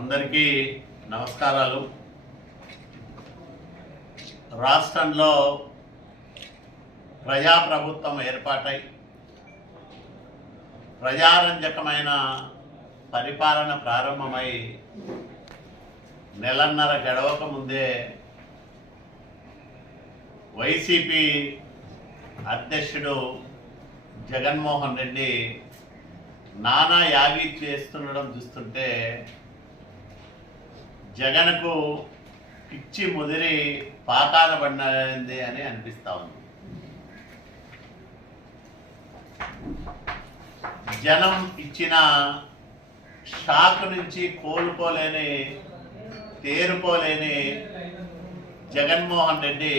అందరికీ నమస్కారాలు. రాష్ట్రంలో ప్రజాప్రభుత్వం ఏర్పాటై ప్రజారంజకమైన పరిపాలన ప్రారంభమై నెలన్నర గడవక ముందే వైసీపీ అధ్యక్షుడు జగన్మోహన్ రెడ్డి నానా యాగి చేస్తుండడం చూస్తుంటే జగన్కు పిచ్చి ముదిరి పాతాల పడినది అని అనిపిస్తూ ఉంది. జనం ఇచ్చిన షాక్ నుంచి కోలుకోలేని తేరుకోలేని జగన్మోహన్ రెడ్డి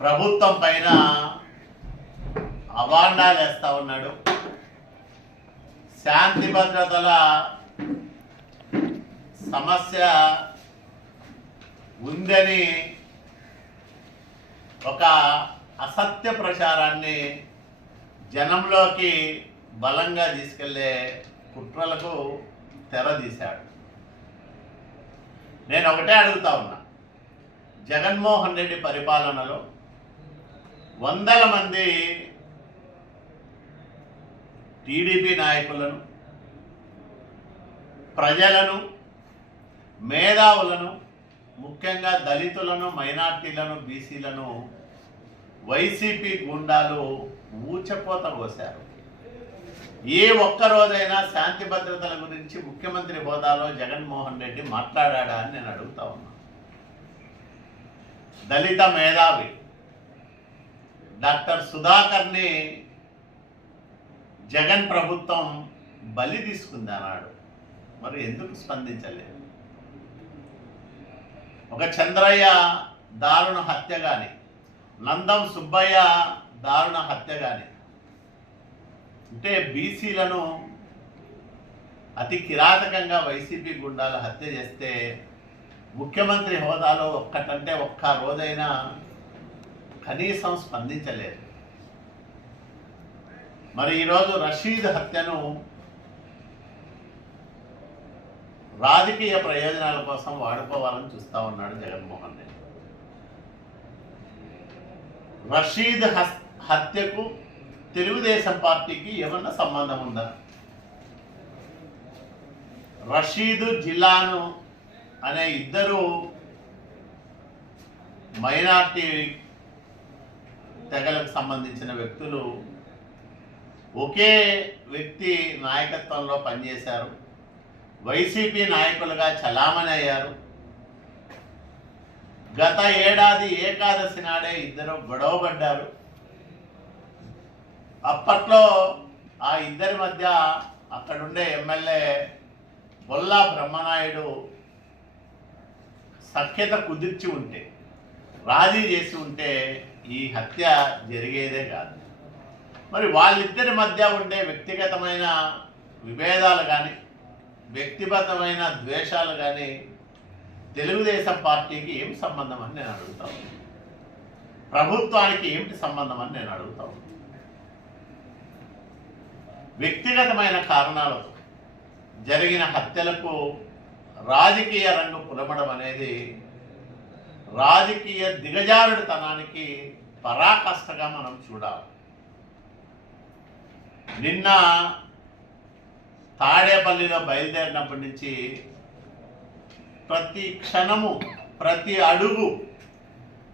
ప్రభుత్వం పైన అవాండాలు వేస్తా ఉన్నాడు. శాంతి భద్రతల సమస్య ఉందని ఒక అసత్య ప్రచారాన్ని జనంలోకి బలంగా తీసుకెళ్ళే కుట్రలకు తెరదీశాడు. నేను ఒకటే అడుగుతా ఉన్నా. జగన్మోహన్ రెడ్డి పరిపాలనలో వందల మంది టీడీపీ నాయకులను ప్రజలను మేధావులను ముఖ్యంగా దళితులను మైనార్టీలను బీసీలను వైసీపీ గుండాలు ఊచపోత కోశారు. ఏ ఒక్క రోజైనా శాంతి భద్రతల గురించి ముఖ్యమంత్రి హోదాలో జగన్మోహన్ రెడ్డి మాట్లాడా అని నేను అడుగుతా ఉన్నా. దళిత మేధావి డాక్టర్ సుధాకర్ని జగన్ ప్రభుత్వం బలి తీసుకుంది అన్నాడు మరి ఎందుకు స్పందించలేదు? ఒక చంద్రయ్య దారుణ హత్య కానీ నందం సుబ్బయ్య దారుణ హత్య కానీ అంటే బీసీలను అతి కిరాతకంగా వైసీపీ గుండాలు హత్య చేస్తే ముఖ్యమంత్రి హోదాలో ఒక్కటంటే ఒక్క రోజైనా కనీసం స్పందించలేదు. మరి ఈరోజు రషీద్ హత్యను రాజకీయ ప్రయోజనాల కోసం వాడుకోవాలని చూస్తా ఉన్నాడు జగన్మోహన్ రెడ్డి. రషీద్ హత్యకు తెలుగుదేశం పార్టీకి ఏమన్నా సంబంధం ఉందా? రషీద్ జిల్లాను అనే ఇద్దరు మైనార్టీ తెగలకు సంబంధించిన వ్యక్తులు ఒకే వ్యక్తి నాయకత్వంలో పనిచేశారు. వైసీపీ నాయకులుగా చలామణి అయ్యారు. గత ఏడాది ఏకాదశి నాడే ఇద్దరు గొడవపడ్డారు అప్పట్లో ఆ ఇద్దరి మధ్య అక్కడుండే ఎమ్మెల్యే బొల్లా బ్రహ్మనాయుడు సఖ్యత కుదిర్చి ఉంటే రాజీ చేసి ఉంటే ఈ హత్య జరిగేదే కాదు. మరి వాళ్ళిద్దరి మధ్య ఉండే వ్యక్తిగతమైన విభేదాలు కానీ వ్యక్తిగతమైన ద్వేషాలు కానీ తెలుగుదేశం పార్టీకి ఏం సంబంధం అని నేను అడుగుతాను ప్రభుత్వానికి ఏమిటి సంబంధం అని నేను అడుగుతాను వ్యక్తిగతమైన కారణాలతో జరిగిన హత్యలకు రాజకీయ రంగు పులమడం అనేది రాజకీయ దిగజారుడితనానికి పరాకష్టగా మనం చూడాలి. నిన్న తాడేపల్లిలో బయలుదేరినప్పటి నుంచి ప్రతి క్షణము ప్రతి అడుగు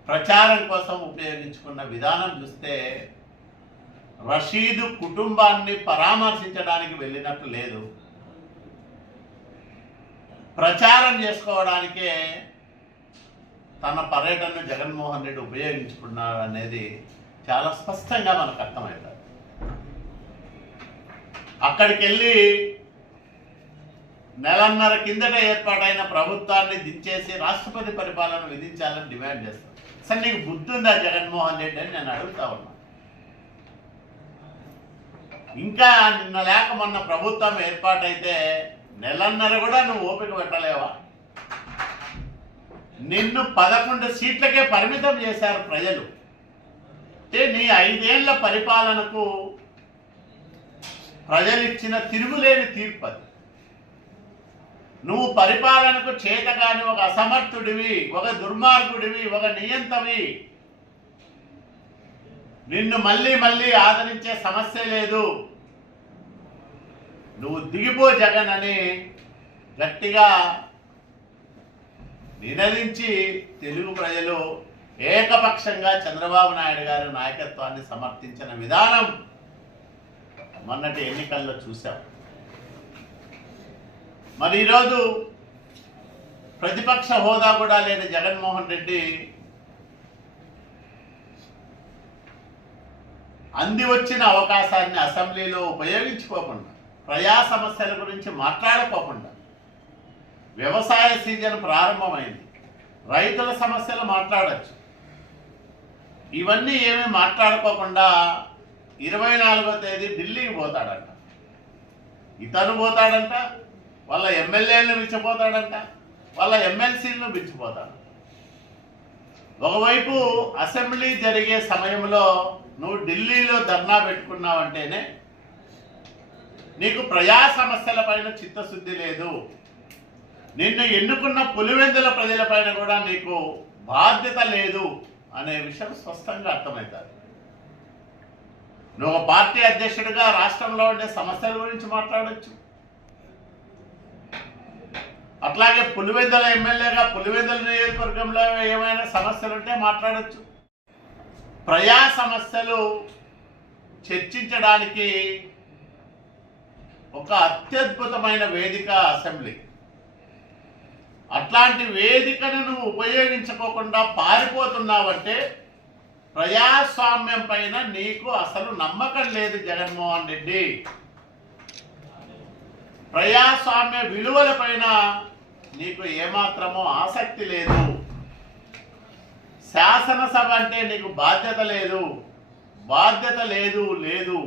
ప్రచారం కోసం ఉపయోగించుకున్న విధానం చూస్తే రషీదు కుటుంబాన్ని పరామర్శించడానికి వెళ్ళినట్టు లేదు. ప్రచారం చేసుకోవడానికే తన పర్యటనను జగన్మోహన్ రెడ్డి ఉపయోగించుకున్నాడు అనేది చాలా స్పష్టంగా మనకు అర్థమవుతుంది అక్కడికి వెళ్ళి నెలన్నర కిందట ఏర్పాటైన ప్రభుత్వాన్ని దించేసి రాష్ట్రపతి పరిపాలన విధించాలని డిమాండ్ చేస్తాను సార్ నీకు బుద్ధిందా జగన్మోహన్ రెడ్డి అని నేను అడుగుతా ఉన్నా. ఇంకా నిన్న లేక మొన్న ప్రభుత్వం ఏర్పాటైతే నెలన్నర కూడా నువ్వు ఓపిక పెట్టలేవా? నిన్ను పదకొండు సీట్లకే పరిమితం చేశారు ప్రజలు. అంటే నీ ఐదేళ్ళ పరిపాలనకు ప్రజలిచ్చిన తిరుగులేని తీర్పు అది. నువ్వు పరిపాలనకు చేతగాని ఒక అసమర్థుడివి ఒక దుర్మార్గుడివి ఒక నియంతవి. నిన్ను మళ్ళీ మళ్ళీ ఆదరించే సమస్య లేదు. నువ్వు దిగిపో జగన్ అని గట్టిగా నినదించి తెలుగు ప్రజలు ఏకపక్షంగా చంద్రబాబు నాయుడు గారి నాయకత్వాన్ని సమర్థించిన విధానం మొన్నటి ఎన్నికల్లో చూశాం. మరి ఈరోజు ప్రతిపక్ష హోదా కూడా లేని జగన్మోహన్ రెడ్డి అంది వచ్చిన అవకాశాన్ని అసెంబ్లీలో ఉపయోగించుకోకుండా ప్రజా సమస్యల గురించి మాట్లాడుకోకుండా వ్యవసాయ సీజన్ ప్రారంభమైంది. రైతుల సమస్యలు మాట్లాడచ్చు. ఇవన్నీ ఏమీ మాట్లాడుకోకుండా ఇరవై నాలుగో తేదీ ఢిల్లీకి పోతాడంట. ఇతను పోతాడంట వాళ్ళ ఎమ్మెల్యేలను మించిపోతాడంట వాళ్ళ ఎమ్మెల్సీలను మించిపోతాడు ఒకవైపు అసెంబ్లీ జరిగే సమయంలో నువ్వు ఢిల్లీలో ధర్నా పెట్టుకున్నావంటేనే నీకు ప్రజా సమస్యల పైన చిత్తశుద్ధి లేదు. నిన్ను ఎన్నుకున్న పులివెందుల ప్రజల పైన కూడా నీకు బాధ్యత లేదు అనే విషయం స్పష్టంగా అర్థమవుతుంది. నువ్వు పార్టీ అధ్యక్షుడిగా రాష్ట్రంలో ఉండే సమస్యల గురించి మాట్లాడచ్చు. అట్లాగే పులివెందుల ఎమ్మెల్యేగా పులివెందుల నియోజకవర్గంలో ఏమైనా సమస్యలు ఉంటే మాట్లాడచ్చు. ప్రజా సమస్యలు చర్చించడానికి ఒక అత్యద్భుతమైన వేదిక అసెంబ్లీ. అట్లాంటి వేదికను నువ్వు ఉపయోగించుకోకుండా పారిపోతున్నావంటే ప్రజాస్వామ్యం పైన నీకు అసలు నమ్మకం లేదు జగన్మోహన్ రెడ్డి. ప్రజాస్వామ్య విలువల పైన నీకు ఏమాత్రమో ఆసక్తి లేదు. శాసనసభ అంటే నీకు బాధ్యత లేదు. బాధ్యత లేదు లేదు.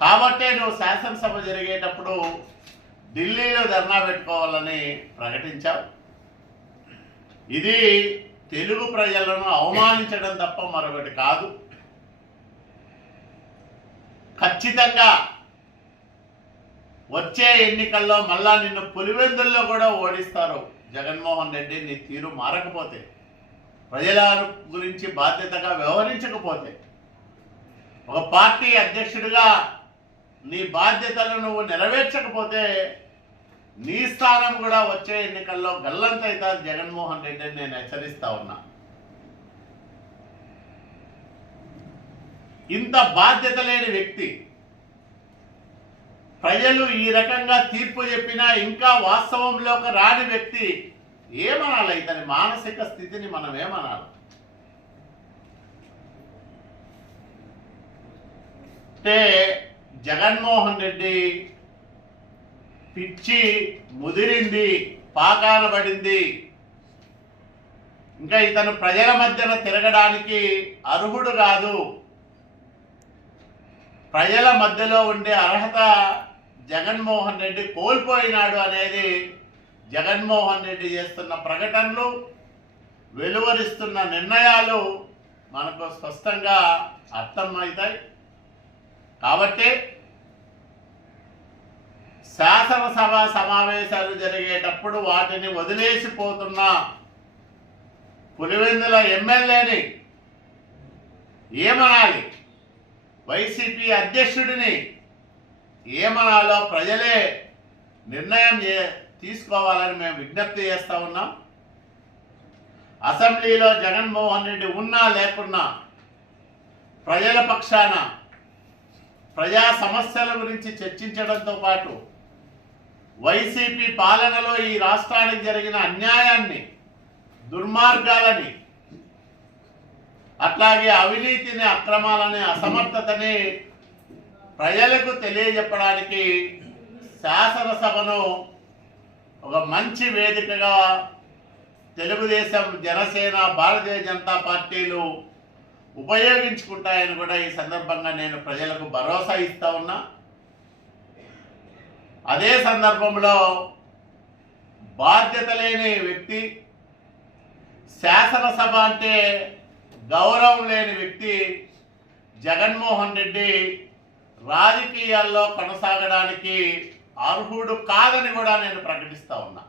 కాబట్టే నువ్వు శాసనసభ జరిగేటప్పుడు ఢిల్లీలో ధర్నా పెట్టుకోవాలని ప్రకటించావు. ఇది తెలుగు ప్రజలను అవమానించడం తప్ప మరొకటి కాదు. ఖచ్చితంగా వచ్చే ఎన్నికల్లో మళ్ళా నిన్ను పులివెందుల్లో కూడా ఓడిస్తారు. జగన్మోహన్ రెడ్డి నీ తీరు మారకపోతే ప్రజల గురించి బాధ్యతగా వ్యవహరించకపోతే ఒక పార్టీ అధ్యక్షుడిగా నీ బాధ్యతలు నువ్వు నెరవేర్చకపోతే నీ స్థానం కూడా వచ్చే ఎన్నికల్లో గల్లంతైతారు జగన్మోహన్ రెడ్డిని నేను హెచ్చరిస్తా ఉన్నా. ఇంత బాధ్యత లేని వ్యక్తి ప్రజలు ఈ రకంగా తీర్పు చెప్పినా ఇంకా వాస్తవంలోకి రాని వ్యక్తి ఏమనాలి ఇతని మానసిక స్థితిని మనం ఏమనాలి? అంటే జగన్మోహన్ రెడ్డి పిచ్చి ముదిరింది పాకాన పడింది. ఇంకా ఇతను ప్రజల మధ్యన తిరగడానికి అర్హుడు కాదు. ప్రజల మధ్యలో ఉండే అర్హత జగన్మోహన్ రెడ్డి కోల్పోయినాడు అనేది జగన్మోహన్ రెడ్డి చేస్తున్న ప్రకటనలు వెలువరిస్తున్న నిర్ణయాలు మనకు స్పష్టంగా అర్థమవుతాయి. కాబట్టి శాసనసభ సమావేశాలు జరిగేటప్పుడు వాటిని వదిలేసిపోతున్న పులివెందుల ఎమ్మెల్యేని ఏమనాలి? వైసీపీ అధ్యక్షుడిని ఏమనాలో ప్రజలే నిర్ణయం తీసుకోవాలని మేము విజ్ఞప్తి చేస్తా ఉన్నాం. అసెంబ్లీలో జగన్మోహన్ రెడ్డి ఉన్నా లేకున్నా ప్రజల పక్షాన ప్రజా సమస్యల గురించి చర్చించడంతో పాటు వైసీపీ పాలనలో ఈ రాష్ట్రానికి జరిగిన అన్యాయాన్ని దుర్మార్గాలని అట్లాగే అవినీతిని అక్రమాలని అసమర్థతని ప్రజలకు తెలియజెప్పడానికి శాసనసభను ఒక మంచి వేదికగా తెలుగుదేశం జనసేన భారతీయ జనతా పార్టీలు ఉపయోగించుకుంటాయని కూడా ఈ సందర్భంగా నేను ప్రజలకు భరోసా ఇస్తా ఉన్నా. అదే సందర్భంలో బాధ్యత లేని వ్యక్తి శాసనసభ అంటే గౌరవం లేని వ్యక్తి జగన్మోహన్ రెడ్డి రాజకీయాల్లో కొనసాగడానికి అర్హుడు కాదని కూడా నేను ప్రకటిస్తా ఉన్నా.